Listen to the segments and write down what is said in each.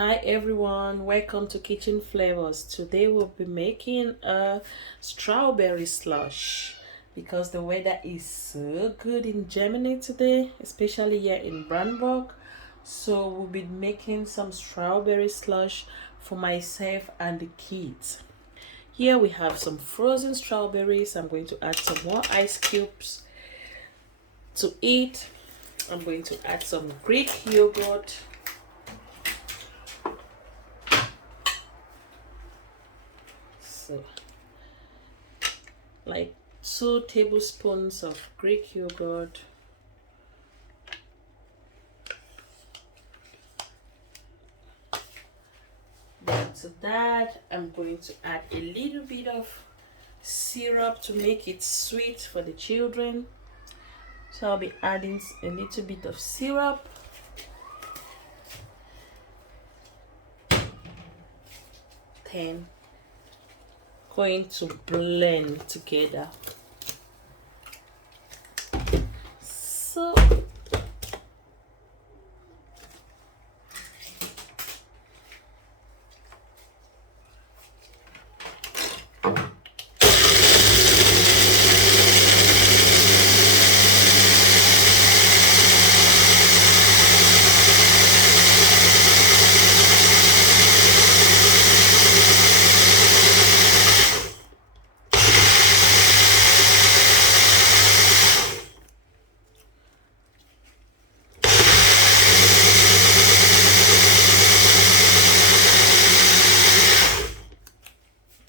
Hi everyone, welcome to Kitchen Flavors. Today we'll be making a strawberry slush because the weather is so good in Germany today, especially here in Brandenburg. So we'll be making some strawberry slush for myself and the kids. Here we have some frozen strawberries. I'm going to add some more ice cubes to it. I'm going to add some Greek yogurt. So, like 2 tablespoons of Greek yogurt. Then to that, I'm going to add a little bit of syrup to make it sweet for the children. So I'll be adding a little bit of syrup. Then going to blend together.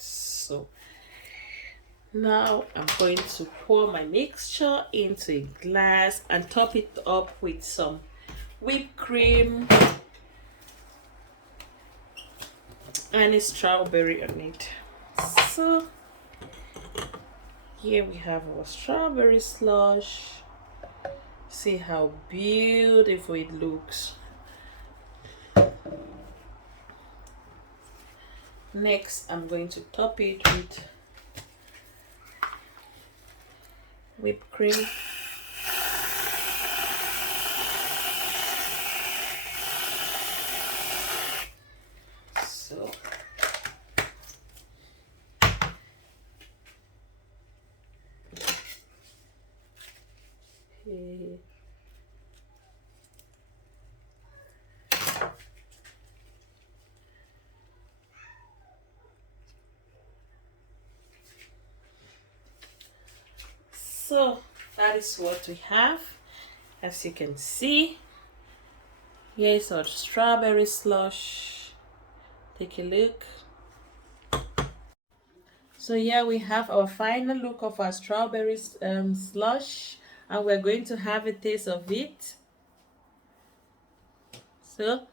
So now I'm going to pour my mixture into a glass and top it up with some whipped cream and a strawberry on it. So here we have our strawberry slush. See how beautiful it looks. Next, I'm going to top it with whipped cream. So okay. So that is what we have. As you can see, here is our strawberry slush. Take a look. So here we have our final look of our strawberry slush, and we're going to have a taste of it. So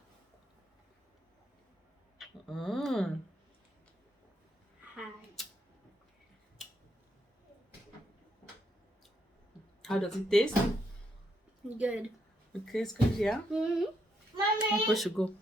how does it taste? Good. Okay, it's good, yeah? Mommy. Where should go?